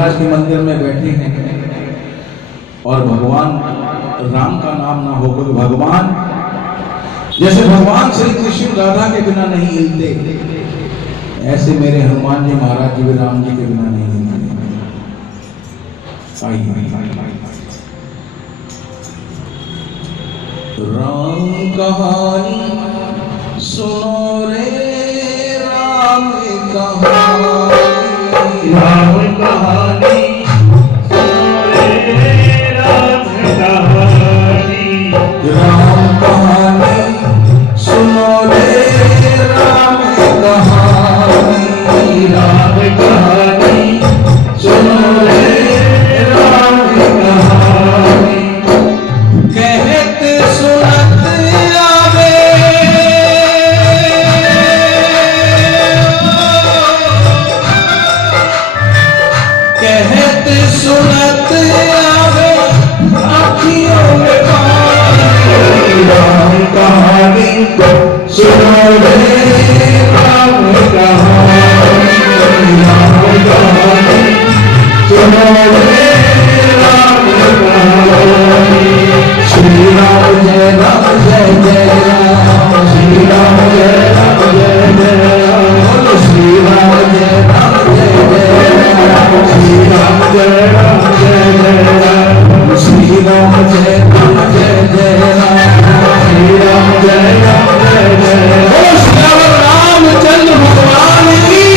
महाराज के मंदिर में बैठे हैं और भगवान राम का नाम ना हो, क्योंकि भगवान जैसे भगवान श्री कृष्ण राधा के बिना नहीं हिलते, ऐसे मेरे हनुमान जी महाराज जी भी राम जी के बिना नहीं हिलते। राम कहानी सुनो रे, राम कहानी, राम कहानी सुनो रे, राम कहानी, राम कहानी सुनो रे, राम कहानी, राम कहानी सुनो रे, राम कहानी। कहत सुनत आवे, कहत सुनत आवे आँखियों में पानी। राम कहानी सुनो रे, राम कहानी, राम कहानी सुनो रे, राम कहानी। श्री राम जय जय राम, श्री राम जय राम जय जय राम, बोलो श्री राम जय राम, श्री राम जय राम जय जय राम, श्री राम जय राम जय राम, श्री राम जय राम जय जय राम। बोलो श्री रामचंद्र भगवान की।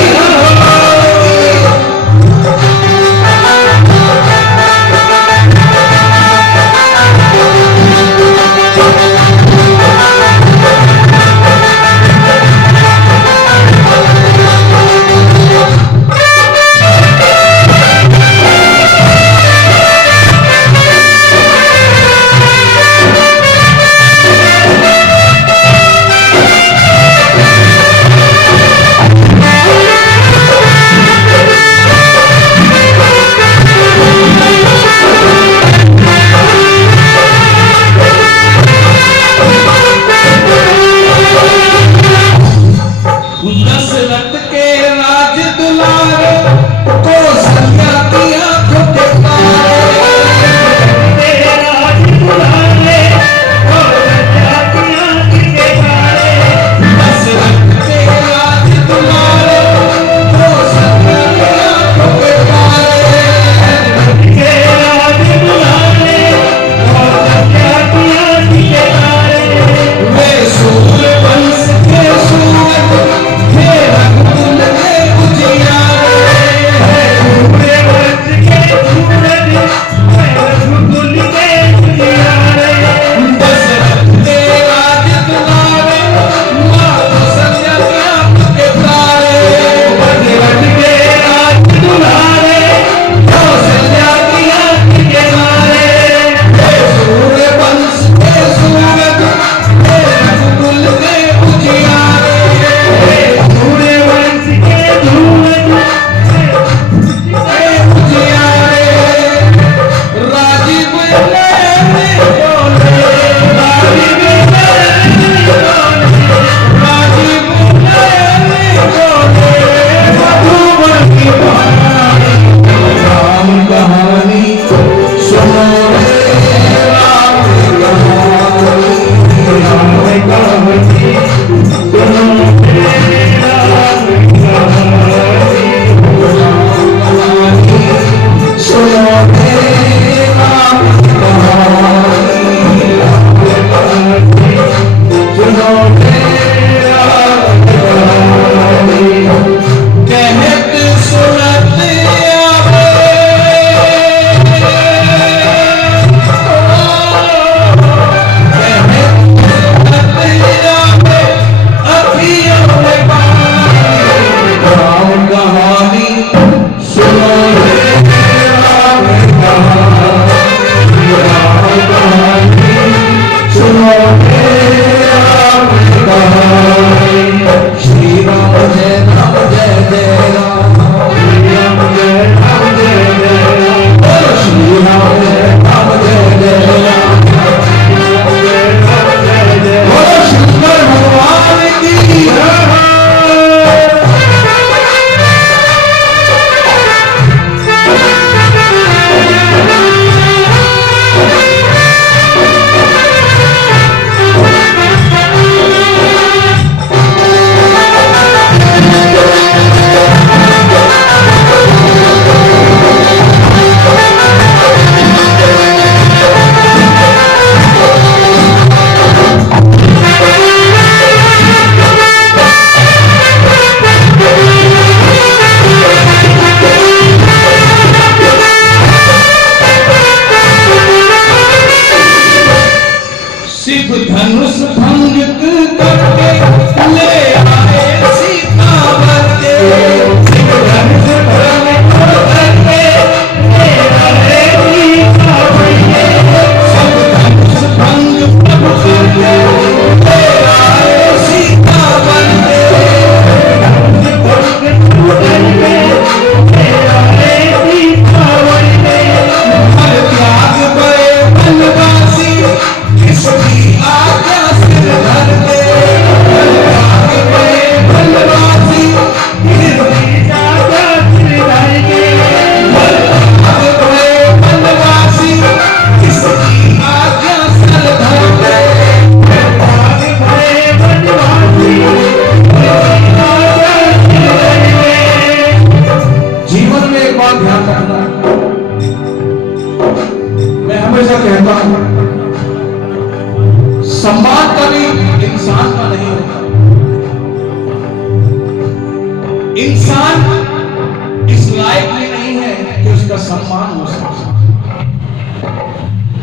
सम्मान हो सकता है।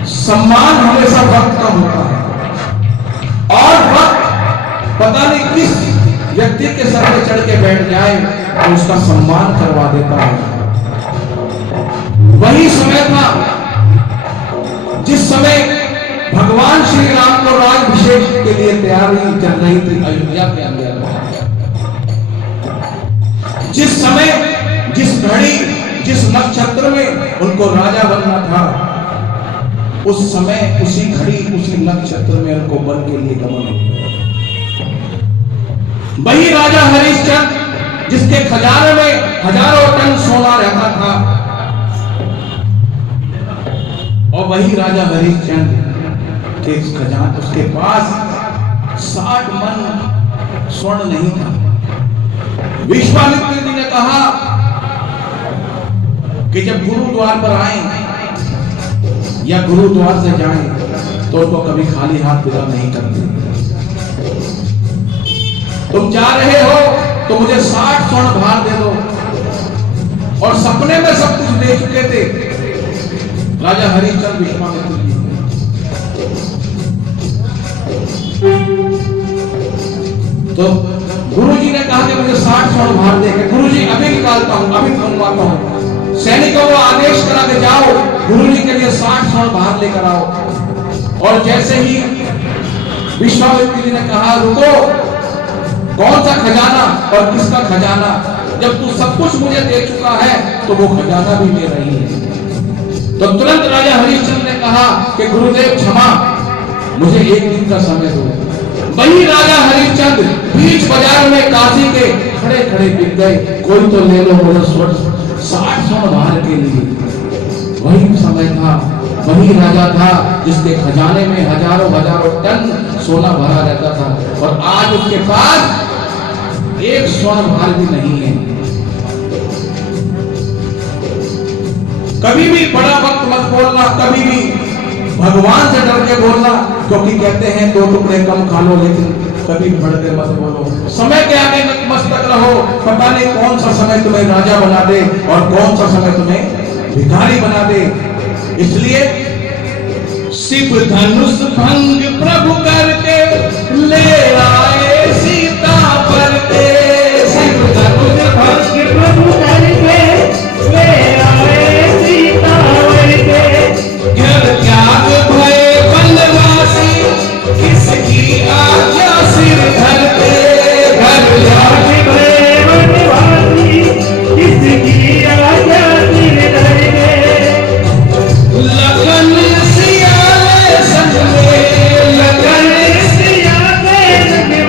सम्मान हमेशा वक्त का होता है, और वक्त पता नहीं किस व्यक्ति के सर पे चढ़ के बैठ जाए तो उसका सम्मान करवा देता है। वही समय था जिस समय भगवान श्री राम को राज्याभिषेक के लिए तैयारी चल रही थी अयोध्या के अंदर। जिस समय, जिस घड़ी, जिस नक्षत्र में उनको राजा बनना था, उस समय, उसी घड़ी, उसी नक्षत्र में उनको बन के लिए गमन हो। वही राजा हरिश्चंद्र जिसके खजाने में हजारों टन सोना रहता था, और वही राजा हरिश्चंद्र के खजाने, उसके पास 60 मन स्वर्ण नहीं था। विश्वामित्र जी ने कहा कि जब गुरुद्वार पर आए या गुरुद्वार से जाएं तो उनको कभी खाली हाथ विदा नहीं करते। तुम जा रहे हो तो मुझे 60 स्वर्ण भार दे दो, और सपने में सब कुछ दे चुके थे राजा हरिश्चंद्र विश्वामित्र जी। तो गुरुजी ने कहा कि मुझे 60 स्वर्ण भार दे। गुरुजी अभी निकालता हूं, अभी मंगवाता हूं। सैनिकों को आदेश करा के जाओ, गुरुजी के लिए 60 स्वर्ण भार लेकर आओ। और जैसे ही विश्वामित्र जी ने कहा रुको, कौन सा खजाना और किसका खजाना? जब तू सब कुछ मुझे दे चुका है तो वो खजाना भी मेरा ही है। तो तुरंत राजा हरिश्चंद्र ने कहा कि गुरुदेव क्षमा, मुझे एक दिन का समय दो। वही राजा हरिश्चंद्र बीच बाजार में काशी के खड़े खड़े बिक गए, कोई तो ले लो मुझे 60 स्वर्ण भार के लिए। वही समय था, वही राजा था जिसके खजाने में हजारों हजारों टन सोना भरा रहता था, और आज उसके पास एक स्वर्ण भार भी नहीं है। कभी भी बड़ा वक्त मत बोलना, कभी भी भगवान से डर के बोलना, क्योंकि कहते हैं 2 टुकड़े कम खा लो लेकिन कभी बढ़ के मत बोलो। समय के आगे नतमस्तक रहो, पता नहीं कौन सा समय तुम्हें राजा बना दे और कौन सा समय तुम्हें भिखारी बना दे। इसलिए शिव धनुष भंग प्रभु करके ले आए सीता पर के। शिव धनुष भंग प्रभु करके ले आए सीता पर के। घर त्याग भय वनवासी, किसकी आज्ञा सिर धरते। घर त्याग भय वनवासी, किसकी आज्ञा सिर धरते। लगन सियाले संग में, लगन सियाले संग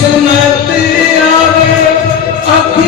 किस्मत आवे अखियां